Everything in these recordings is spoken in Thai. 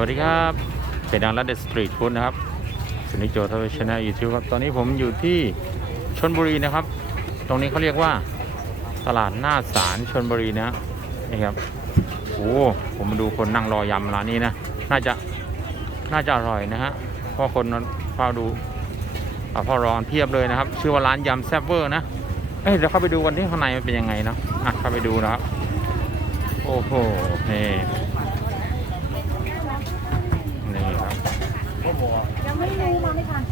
วัสดีครับเพจดังรัดเดสตรีทฟู้ดนะครับสุนิโจทวีชนะยูทูบครับ ตอนนี้ผมอยู่ที่ชนบุรีนะครับ ตรงนี้เขาเรียกว่าตลาดหน้าสารชนบุรีนะนี่ครับโอ้ผมมาดูคนนั่งรอยำร้านนี้นะ น่าจะน่าจะอร่อยนะฮะเพราะคนนั้นเฝ้าดูอ่าเฝ้ารอเพียบเลยนะครับ ชื่อว่าร้านยำแซ่บเวอร์นะเอ้ยเดี๋ยวเข้าไปดูกันที่ข้างในมันเป็นยังไงเนาะอะเข้าไปดูนะครับโอ้โหนี่นี่ครับ ยังไม่รู้มาไม่ทัน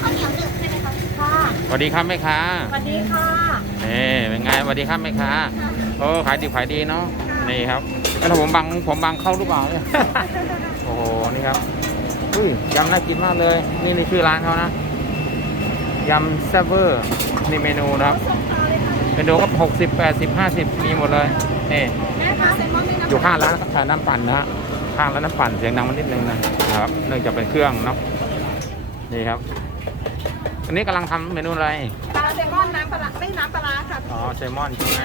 เอาเหนียวหนึ่งใช่ไหมคะค่ะ สวัสดีครับแม่ค้าสวัสดีค่ะนี่เป็นไงสวัสดีครับแม่ค้าโอ้ขายดีขายดีเนาะนี่ครับแล้วผมบังผมบังเข้าหรือเปล่าเนี่ยโอ้โหนี่ครับอุ้ยยำน่ากินมากเลย นี่นี่ชื่อร้านเขานะยำแซ่บเวอร์นี่เมนูนะครับเมนูก็หกสิบแปดสิบห้าสิบมีหมดเลยนี่แม่คะเซนมอนนี่นะอยู่ข้างร้านขายน้ำปั่นนะฮะข้างร้านน้ำปั่นเสียงดังมันนิดนึงนะครับ เนื่องจากเป็นเครื่องเนาะนี่ครับ อันนี้กำลังทำเมนูอะไร ปลาเซลมอนน้ำปลาร้าไม่น้ำปลาร้าค่ะอ๋อแซลมอนใช่ไหม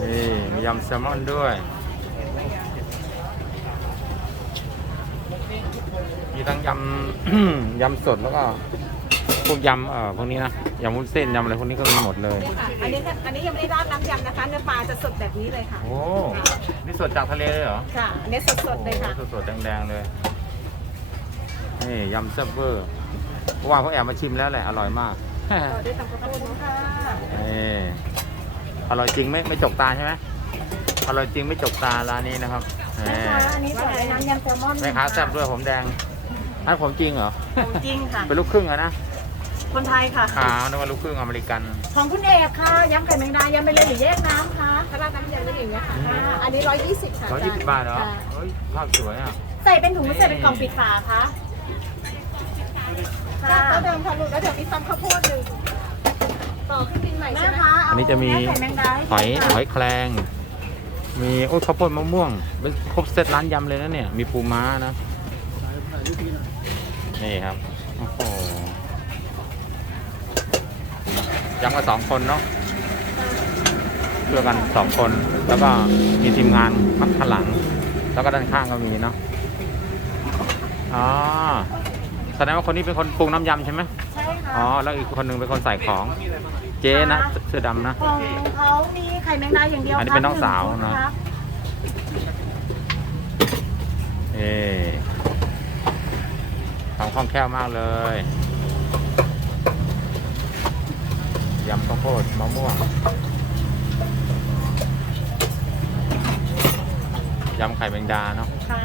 นี่มียำแซลมอนด้วย มีทั้งยำ ยำสดแล้วก็พวกยำเอ่อพวกนี้นะยำวุ้นเส้นยำอะไรพวกนี้ก็มีหมดเลย นี่ค่ะ อันนี้อันนี้ยังไม่ได้ราดน้ำยำนะคะ เนื้อปลาจะสดแบบนี้เลยค่ะ โอ้นี่สดจากทะเลเลยเหรอค่ะ อันนี้สดๆเลยค่ะ โอ้สดๆแดงๆเลย นี่ยำแซ่บเวอร์ เพราะว่าเขาแอบมาชิมแล้วแหละอร่อยมากต่อด้วยตำข้าวโพดเนอะค่ะนี่อร่อยจริงไม่ไม่จกตาใช่ไหมอร่อยจริงไม่จกตาร้านนี้นะครับแม่นี่คะอันนี้สดเลยน้ำยำแซลมอนแม่ค้าแซ่บด้วยผมแดงนั่นผมจริงเหรอของจริงค่ะเป็นลูกครึ่งเหรอนะคนไทยค่ะอ่านึกว่าลูกครึ่งอเมริกัน ของคุณเอกค่ะยำไข่แมงดายำไปเลยหรือแยกน้ำคะถ้าราดน้ำยำก็อย่างเงี้ยค่ะอ่าอันนี้ร้อยยี่สิบค่ะร้อยยี่สิบบาทเหรอค่ะเฮ้ยภาพสวยอะใส่เป็นถุงหรือใส่เป็นกล่องปิดฝาคะ ค่ะก็เดิมค่ะลูกแล้วเดี๋ยวมีตำข้าวโพดหนึ่งต่อขึ้นบินใหม่ใช่ไหมคะอันนี้จะมีไข่แมงดาหอยหอยแครง มีโอ้ยข้าวโพดมะม่วงเป็นครบเซตร้านยำเลยนะเนี่ย มีปูม้านะ นี่ครับ โอ้โหยำกันสองคนเนาะเพื่อกันสองคน แล้วก็มีทีมงานมัดข้างหลัง แล้วก็ด้านข้างก็มีเนาะอ๋อแส ดงว่าคนนี้เป็นคนปรุงน้ำยำใช่ไหมใช่ค่ะอ๋อ แล้วอีกคนหนึ่งเป็นคนใส่ของ เจ๊นะเสื้อดำนะ ของเขามีไข่แมงดาอย่างเดียวอันนี้เป็นน้องสาวครับเนอะ ครับเอ๊ทำคล่องแคล่วมากเลยยำข้าวโพดมะม่วงยำไข่แมงดาเนาะ ค่ะ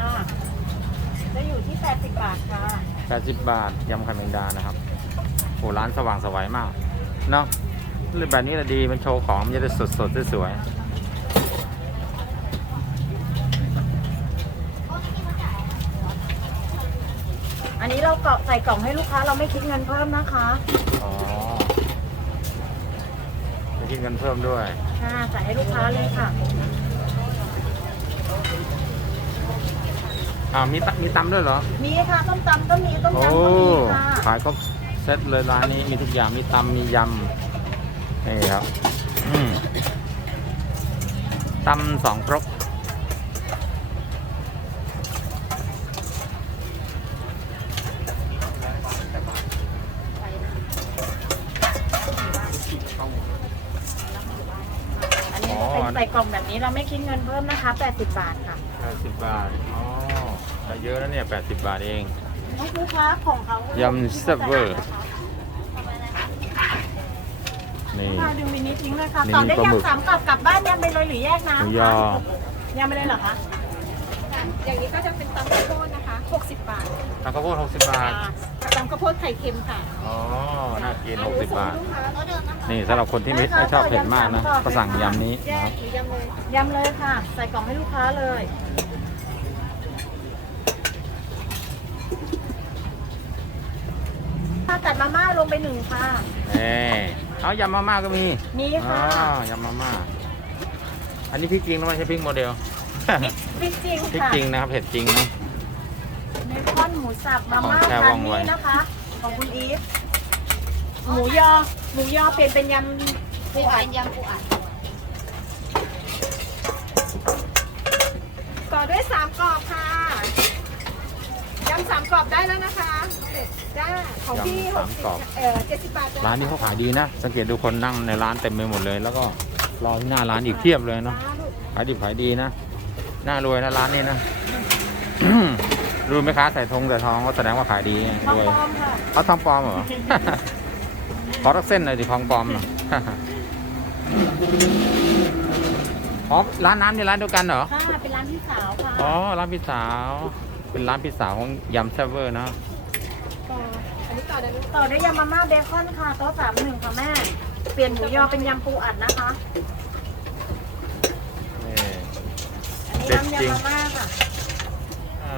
จะอยู่ที่ 80 บาทค่ะ 80 บาทยำไข่แมงดานะครับโหร้านสว่างสวยมากเนาะเรื่องแบบนี้แหละดีมันโชว์ของมันจะได้สดสดๆสวยอันนี้เราเกาะใส่กล่องให้ลูกค้าเราไม่คิดเงินเพิ่มนะคะๆอ๋อจะคิดเงินเพิ่มด้วย ค่ะใส่ให้ลูกค้าเลยค่ะ อ่ามีตมีตำด้วยเหรอมีค่ะต้มตำก็มีต้มโอ้ยำก็มีค่ะขายครบเซตเลยร้านนี้มีทุกอย่างมีตำมียำนี่ครับอืมตำสองครกอันนี้เป็นใส่กล่องแบบนี้เราไม่คิดเงินเพิ่มนะคะ 80 บาทค่ะแปดสิบบาทอ๋อได้ เยอะแล้วเนี่ยแปดสิบบาทเอง น้องลูกค้าของเขายำแซ่บเวอร์ นี่ ค่ะดึงวินิจทิ้งเลยค่ะนี่ต่อได้ปลาหมึก ยำสามกลับกลับบ้านยำไปเลยหรือแยกหมูน้ำยคะอยำไปเลยเหรอคะอย่างนี้ก็จะเป็นตำข้าวโพดนะคะ 60 บาทตำข้าวโพดหกสิบบาท ตำข้าวโพดไข่เค็มค่ะอ๋อ น่ากินหกสิบบาท ลูกค้าก็เดิมนะคะนี่สำหรับคนที่ไม่ไม่ชอบเผ็ดมากนะ ก็สั่งยำนี้แยนะคกรับหรือยำเลยยำเลยค่ะ ใส่กล่องให้ลูกค้าเลย ถ้าตัดมาม่าลงไปหนึ่งค่ะ เอ้เอายำมาม่าก็มีมีอ๋อค่ะยำมาม่า อันนี้พริกจริงนะไม่ใช่พริกโมเดล พริกจริงพริกค่ะจริงนะครับเผ็ดจริงนะ เบคอนหมูสับมาม่าของแช่ทาว่อนงไว้นี้นะคะ ของคุณอีฟหมูยอหมูยอเปลี่ยนเป็นยำปูอัดยำปูอัดต่อด้วยสามกรอบค่ะำสามกรอบได้แล้วนะคะจ้าของพี่ยำสามกรอบ เออเจ็ดสิบบาทจ้าร้านนี้เขาขายดีนะ สังเกตดูคนนั่งในร้านเต็มไปหมดเลย แล้วก็รอที่หน้าร้านอีกเพียบเลยเนาะขายดิบขายดีนะ น่ารวยนะร้านนี้นะ รู้ไหมค้าใส่ทงใส่ทองก็แสดงว่าขายดีทองรวย ปลอมค่ะเขาทองปลอมเหรอ ขอรักเส้นหน่อยดิทองปลอมหน่อย อ๋อร้านน้ำนี่ร้านเดียวกันเหรอ ค่ะเป็นร้านพี่สาวค่ะอ๋อ ร้านพี่สาว เป็นร้านพี่สาวของยำแซ่บเวอร์นะต่ออั นนี้ต่อได้ไหมต่อด้วยยำมาม่าเบคอนค่ะโต๊ะสามหนึ่งค่ะแม่ เปลี่ยนหมูยอเป็นยำปูอัดนะคะ นี่อันนี้เด็ดน้ำจริงยำมาม่าค่ะ อ๋อ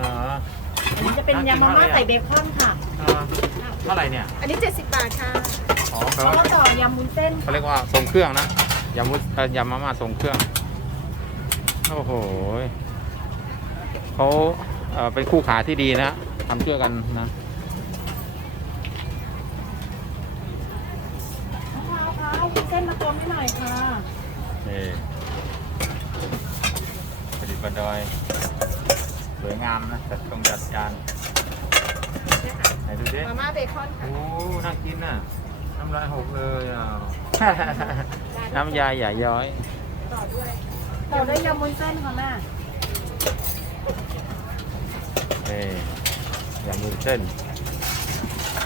อันนี้จะเป็นยำมาม่าใส่เบคอนค่ะอ๋อเท่าไหร่เนี่ย อันนี้ 70 บาทค่ะ อ๋อแปลแล้วว่าก็ต่อยำมุ้นเส้นเขาเรียกว่าทรงเครื่องนะยำวุ้นเอ่อยำมาม่าทรงเครื่อง โอ้โหเขาเอ่อเป็นคู่ขาที่ดีนะทำเชื่อกันนะ มะพร้าวค่ะเอาวุ้นเส้นมาต้มให้หน่อยค่ะ นี่ประดิษฐ์ประดอย สวยงามนะจัดตรงจัดจานไหนดูดิมาม่าเบคอนค่ะ โอ้น่ากินน่ะ น้ำลายหกเลยอะ น้ำยาอย่าย้อย ต่อด้วยต่อด้วยยำมุ้นเส้นค่ะแม่นี่ยำมุนเส้น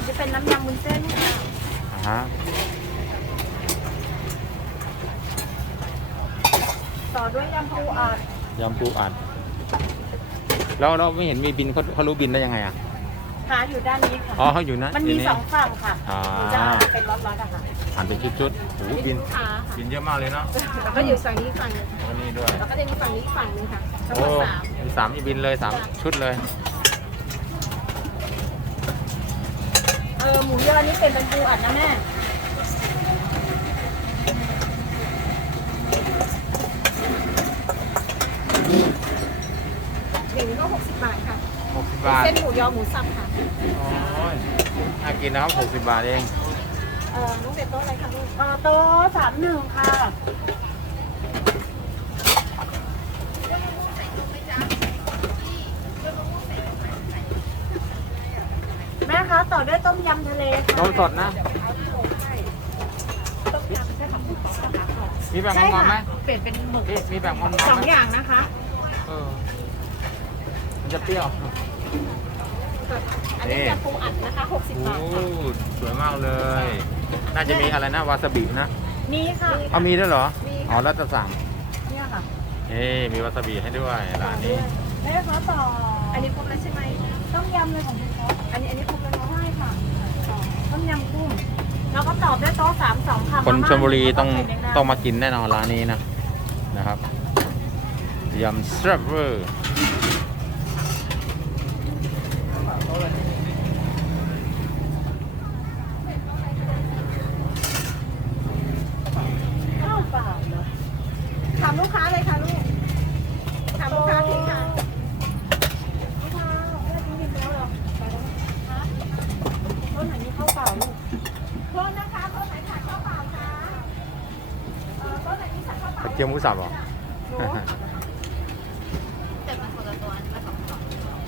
จะเป็นน้ำยำมุ้นเส้นค่ะอ่าฮะ ต่อด้วยยำปูอัดยำปูอัด แล้วเราไม่เห็นมีบินเขาเขารู้บินได้ยังไงอะขาอยู่ด้านนี้ค่ะ อ๋อเขาอยู่นะมันมียู่สองฝั่งค่ะอ่าจะเป็นร้อนๆอะค่ะหันเป็นชุดๆโอ้โหบินขาค่ะบินเยอะมากเลยเนาะแล้วก็อยู่ฝั่งนี้ฝั่งหนึงแล้วก็นี่ด้วย แล้วก็จะมีฝั่งนี้ฝั่งหนึงค่ะทั้งหโอ้มดสาม มีสามมีบินเลยสามชุดเลย เออหมูยอนี่เป็นเป็นปูอัดนะแม่ อย่างนี้ก็ 60 บาทค่ะ 60 บาทเส้นหมูยอหมูสับค่ะโอ้ยน่ากินนะครับ60 บาทเอง เออน้องเป็ดโต๊ะอะไรคะลูกเออโต๊ะสามหนึ่งค่ะแม่คะต่อด้วยต้มยำทะเลค่ะนมสดนะต้มยำใช่ค่ะมีแบบใช่งอมๆไหมค่ะเปลี่ยนเป็นหมึกพี่มีแบบงอมๆสองไหมอย่างนะคะ เออมันจะเปรี้ยว อันนี้นี่ยำปูอัดนะคะ 60โอ้บาทค่ะสวยมากเลย น่าจะมีอะไรนะวาซาบินะนี่ค่ะ เอามีด้วยเหรอ มีค่ะ อ๋อแล้วจะสั่งเนี่ยค่ะเอ้มีวาซาบิให้ด้วยร้านนี้ แม่คะต่ออันนี้ครบแล้วใช่ไหมต้มยำเลยของคุณครับอันนี้อันนี้ครบแล้วเนาะใช่ค่ะต่อต้มยำกุ้งแล้วก็ตอบด้วยโต๊ะสามสองค่ะคนมาม่าชลบุรีต้องไข่แดงต้องมากินแน่นอนร้านนี้นะนะครับยำสตรอเวอร์ ข้าวเปล่าเหรอถามลูกค้าเลยค่ะลูก ถามลูกค้าทีค่ะลูกค้าแม่ทิ้งบินแล้วเหรอไปแล้วคะต้นไหนมีข้าวเปล่าลูกโทษนะคะต้นไหนขาดข้าวเปล่าคะเอ่อต้นไหนมีขาดข้าวเปล่า กระเทีย มหมูสับเหรอหนูแต่มันคนละตัวละสองสอง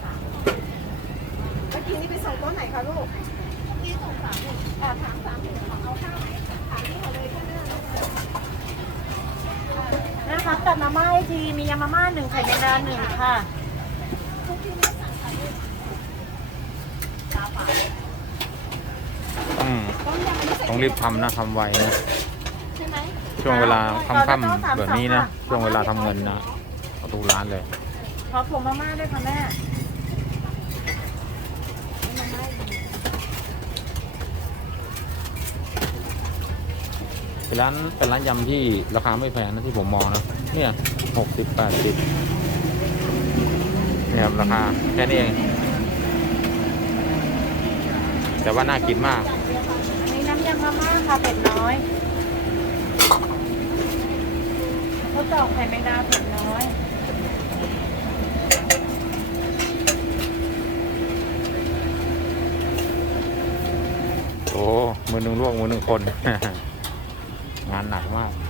สามเมื่อกี้นี่ไปส่งต้นไหนคะลูกที่ส่งสามหนึ่งอ่าถามสามหนึ่งของเอาข้าวไหมถามนี่หมดเลยแค่นั้นนะคะตัดมาม่าให้ทีมียำมาม่าหนึ่งไข่แมงดาหนึ่งค่ะทุกที่ไม่สั่งค่ะลูกตาฝาดอืมต้มยำอันนี้ใส่ต้องรีบทำนะทำไวนะใช่ไหมช่วงเวลาค่ำๆแบบนี้นะ ช่วงเวลาทำเงินนะเอาทุกร้านเลย ขอผมมาม่าด้วยค่ะแม่เป็นร้านเป็นร้านยำที่ราคาไม่แพงนะที่ผมมองนะ เนี่ยหกสิบแปดสิบเนี่ยครับราคาแค่นี้เอง แต่ว่าน่ากินมาก อันนี้น้ำยำมาม่าค่ะเผ็ดน้อยข้าว ตอกไข่แมงดาเผ็ดน้อยโอ้มือหนึ่งลวกมือหนึ่งคน งานหนักมากร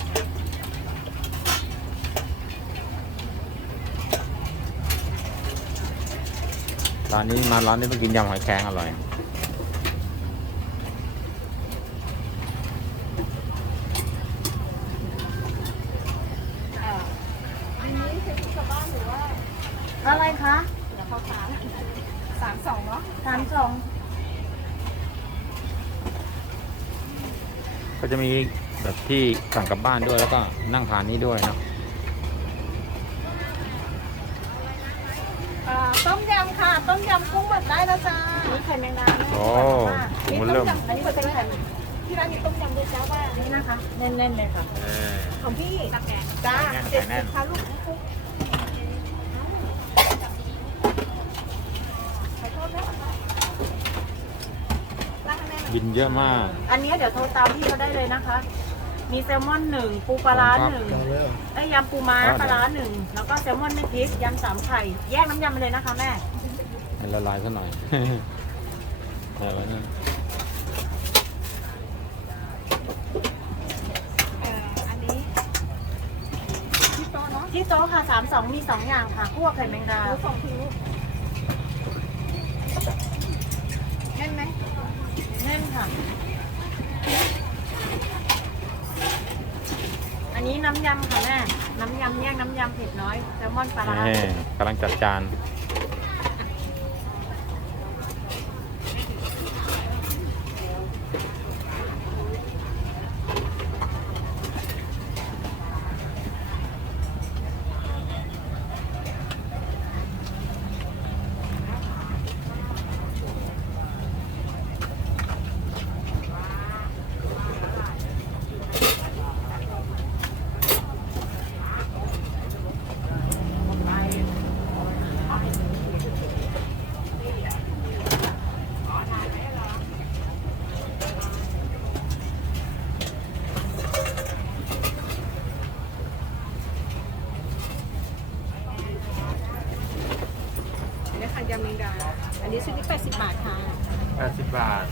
ร้านนี้มาร้านนี้ต้องกินยำหอยแครงอร่อย อันนี้ใช้ที่กลับบ้านหรือว่า อะไรคะ เดี๋ยวเขาถาม สามสองเนาะสามสองก็จะมีแบบที่สั่งกลับบ้านด้วยแล้วก็นั่งทานนี้ด้วยเนอะอ่าต้มยำค่ะ ต้มยำกุ้งแบบได้นะจ๊ะนี่ไข่แมงดาโอ้ผมเริ่มอันนี้จะเป็นไข่ที่ร้านมีต้มยำด้วยจ้าว่านี่นะคะ แน่นๆเลยค่ะเออของพี่จ้าแน่นเจ็ดแน่สินบค่ะลูกขอโทษนะร้านแม่หน่อย บินเยอะมาก อันนี้เดี๋ยวโทรตามพี่เขาได้เลยนะคะ มีแซลมอนหนึ่งปูปลาร้าหนึ่งเอ้ยยำปูม้าปลาร้าหนึ่งแล้วก็แซลมอนไม่พริกยำสามไข่แยกน้ำยำไปเลยนะคะแม่ให้ละลายซะหน่อยเออนั่นเอ่ออันนี้ที่โต๊ะเนาะที่โต๊ะค่ะสามสองมีสองอย่างค่ะคั่วไข่แมงดาหรือสองทีลูกแน่นไหม แน่นค่ะ อันนี้น้ำยำค่ะแม่ น้ำยำแยกน้ำยำเผ็ดน้อยแซลมอนปลาร้า นี่กำลังจัดจาน นี่ค่ะยำแมงดา อันนี้ชุดนี้80 บาทค่ะ 80 บาท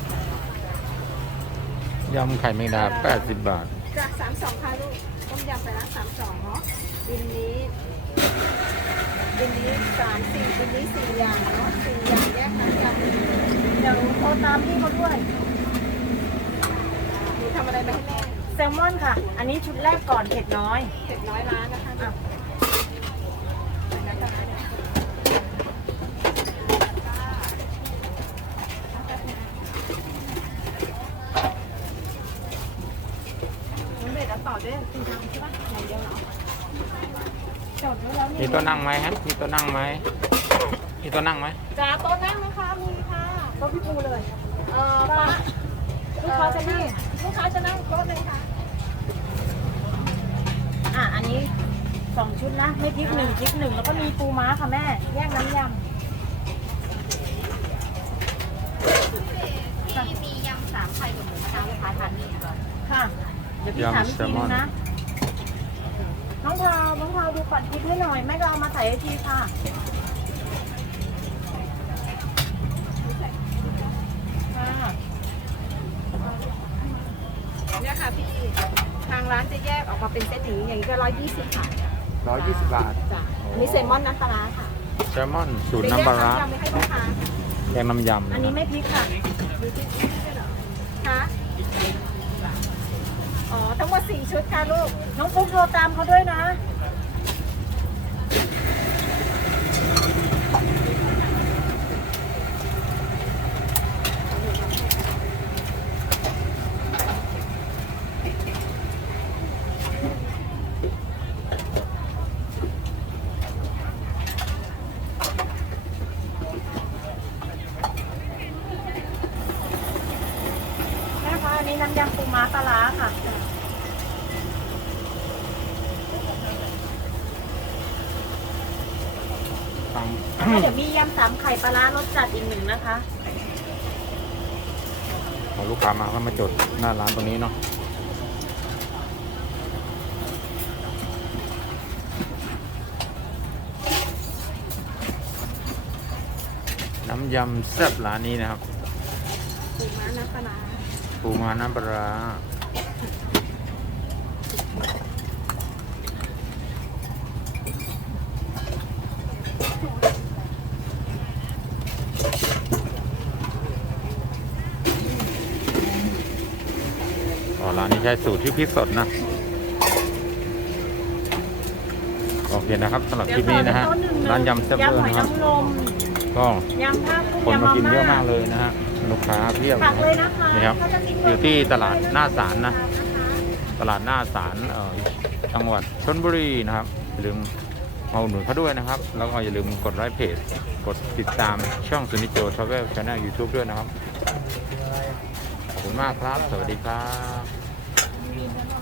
ยำไข่แมงดา 80 บาท จาก 32ค่ะลูก ต้มยำไปละ32เนาะบินนี้บินนี้สามสี่บินนี้สี่อย่างเนาะสี่อย่างแยกน้ำยำเดี๋ยวโทรตามพี่เขาด้วยหนูทำอะไรไปให้แม่แซลมอนค่ะ อันนี้ชุดแรกก่อนเผ็ดน้อยเจ็ดร้อยล้านนะคะอะน้องเบสแล้วต่อด้วยจริงจังใช่ปะอย่างเดียวเหรอ จดไว้แล้ว มี ตัวนั่งไหมครับ มีตัวนั่งไหม มีตัวนั่งไหมจ้าโต๊ะนั่งนะคะมีค่ะโต๊ะพี่ปูเลย เอ่อปะลูกค้าจะนั่งลูกค้าจะนั่งโต๊ะเลยค่ะ อะ อันนี้สองชุดนะ ไม่พริกหนึ่งพริกหนึ่งแล้วก็มีปูม้าค่ะแม่ แยกน้ำยำที่มียำสามไข่กับหมูนะคะลูกค้าทานนี่ค่ะ ค่ะ เดี๋ยวพี่ถามอีกทีนึงนะ น้องพาวน้องพาวดูก่อนพริกให้หน่อยแม่ก็เอามาใส่ให้ทีค่ะ ค่ะ เนี่ยค่ะพี่ ทางร้านจะแยกออกมาเป็นเซตอย่างนี้อย่างนี้ก็ร้อยยี่สิบค่ะ120บาทจ้ะอันนี้เซลมอนน้ำปลาร้าค่ะแซลมอนสูตรน้ำปลาร้าเดี๋ยวแยกน้ำยำไปให้ลูกค้าแยกน้ำยำอันนี้ไม่พริกค่ะดูที่ชุดด้วยเหรอคะ อ๋อ ทั้งหมดสี่ชุดค่ะลูก น้องฟุ๊กโทรตามเขาด้วยนะ แม่คะอันนี้น้ำยำปูม้าปลาร้าค่ะ ฟังแล้วเดี๋ยวมียำสามไข่ปลาร้ารสจัดอีกหนึ่งนะคะ พอลูกค้ามาก็มาจดหน้าร้านตรงนี้เนาะน้ำยำแซ่บร้านนี้นะครับปูม้าน้ำปลาร้าปูมาน้ำปลาร้า ร้านนี้ใช้สูตรที่พริกสดนะ โอเคนะครับสำหรับคลิปนี้นะฮะร้านยำแซ่บเวอร์ยำหอยนะครับนางรมก็ยำท่ากุ้งคนยำมามากินเยอะม่ามากเลยนะฮะลูกค้าเพียบผักนะเลยฮะนะคะนี่ครับถ้าจะกินอยู่ที่ตลาดหน้าศาลนะนะคะตลาดหน้าศาลเอ่อจังหวัดชนบุรีนะครับอย่าลืมมาอุดหนุนเขาด้วยนะครับ แล้วก็อย่าลืมกดไลค์เพจ กดติดตามช่องสุนิโจทราเวลช anel YouTube ด้วยนะครับ ขอบคุณมากครับ สวัสดีครับ Thank you.